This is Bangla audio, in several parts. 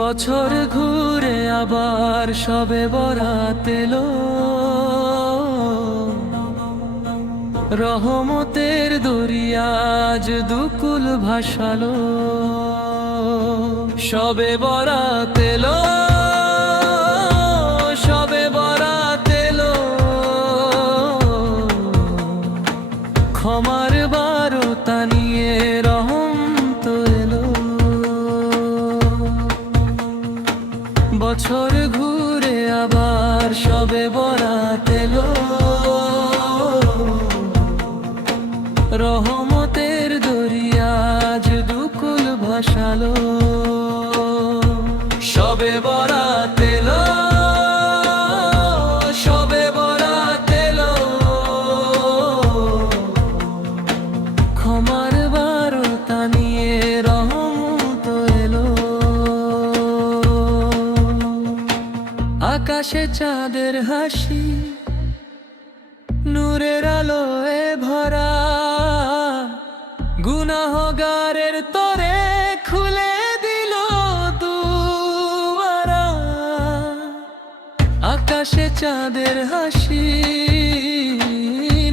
বছর ঘুরে আবার সবে বরাত এলো, রহমতের দরিয়া আজ দুকুল ভাসালো। সবে বরাত এলো, সবে বরাত এলো, ক্ষমার বারতা নিয়ে রহমত এলো। বছর ঘুরে আবার সবে বরাত এলো, রহমতের দরিয়া আজ দুকুল ভাসালো। সবে বরাত এলো, সবে বরাত এলো, ক্ষমার বারতা নিয়ে রহমত এলো। আকাশে চাঁদের হাসি, নূরের আলোয় ভরা, গুনাহগারের তরে খুলে দিল দুয়ারা। আকাশে চাঁদের হাসি,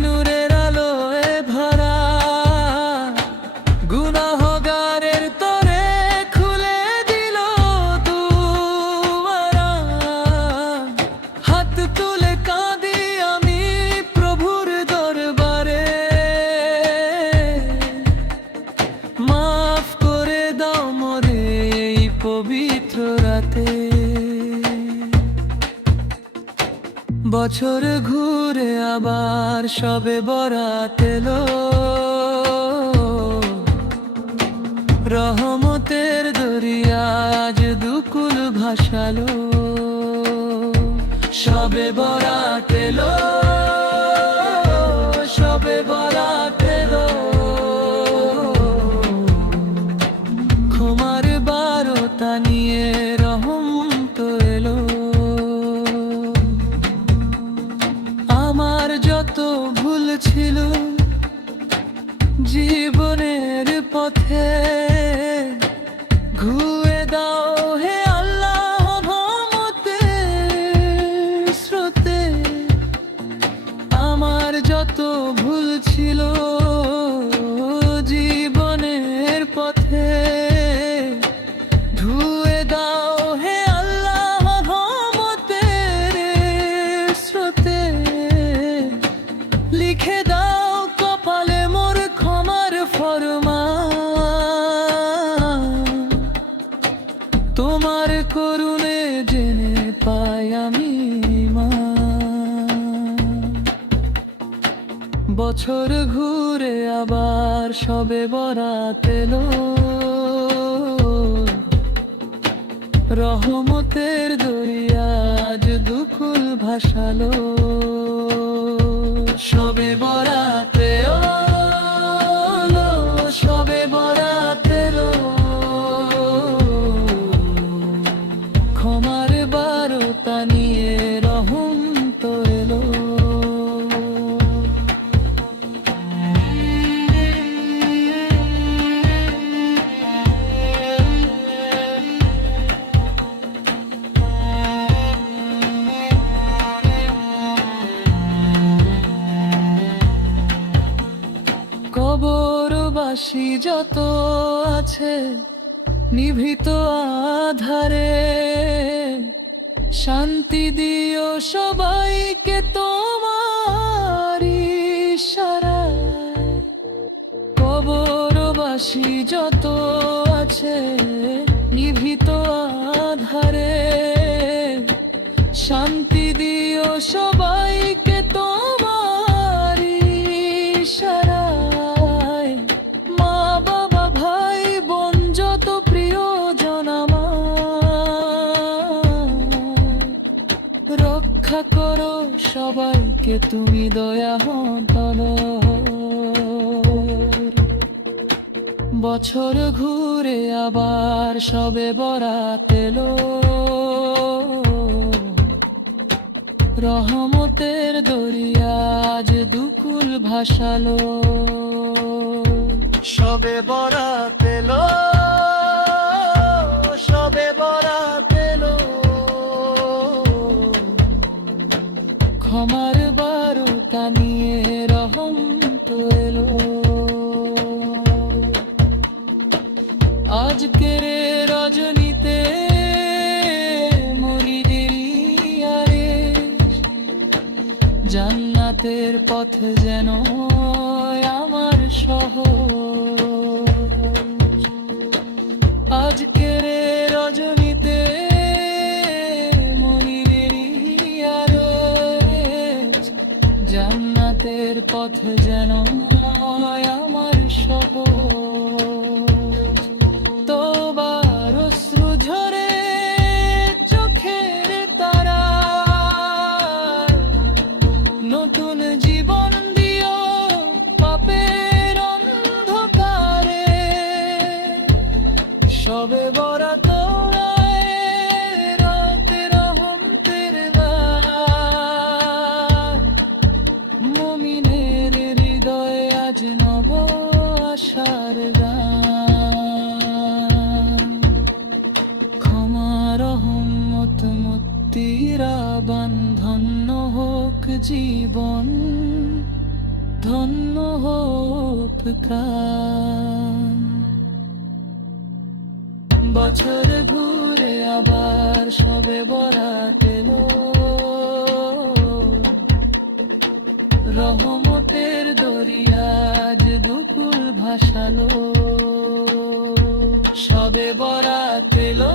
নূরের আলোয় ভরা, গুনাহগারের তরে খুলে দিল দুয়ারা। হাত তুলে কাঁদি আমি প্রভুর দরবারে, মাফ করে দাও মোরে এই পবিত্র রাতে। বছর ঘুরে আবার সবে বরাত এলো, রহমতের দরিয়া আজ দুকুল ভাসালো। সবে বরাত এলো, সবে বরাত এলো, ক্ষমার বারতা নিয়ে রহমত এলো। আমার যত ভুল ছিল জীবনের পথে, ঘুরে দাও হে আল্লাহ রহমতের স্রোতে। আমার যত ভুল ছিল জীবনের পথে, ধুয়ে দাও হে আল্লাহ রহমতের স্রোতে। লিখে দাও কপালে মোর ক্ষমার ফরমান, তোমার করুণে জেনে পাই আমি ঈমান। বছর ঘুরে আবার সবে বরাত এলো, রহমতের দরিয়া আজ দুকুল ভাসালো। সবে বরাত এলো, সবে বরাত এলো, ক্ষমার বারতা নিয়ে রহমত এলো। কবরবাসী যত আছে নিভৃত আধারে, শান্তি দিও সবাইকে তোমার ইশারায়। কবরবাসী যত আছে নিভৃত আধারে, শান্তি দিও সবাইকে তোমার ইশারায়। মা বাবা ভাই বোন যত প্রিয়জন আমার, রক্ষা রক্ষা করো সবাইকে তুমি দয়া হলো। বছর ঘুরে আবার সবে বরাত এলো, রহমতের দরিয়া আজ দুকুল ভাসালো। সবে বরাত এলো, সবে বরাত এলো, ক্ষমার বারতা নিয়ে রহমত এলো। আজকের রজনীতে জান্নাতের পথ যেন আমার শহর। আজকের রজনীতে মনিরের জান্নাতের পথ যেন আমার শহর। তোবার অশ্রু ঝরে চোখের তারা, নতুন জীবন দিও পাপের অন্ধকারে। সবে বরাত রাতে রহমতের মুমিনের হৃদয়ে আজ নব আশার গান। ক্ষমা রহমত মুক্তিরা ধন্য হোক জীবন, ধন্য হোক প্রাণ। বছর ঘুরে আবার সবে বরাত এলো, রহমতের দরিয়া আজ দুকুল ভাসালো। সবে বরাত এলো।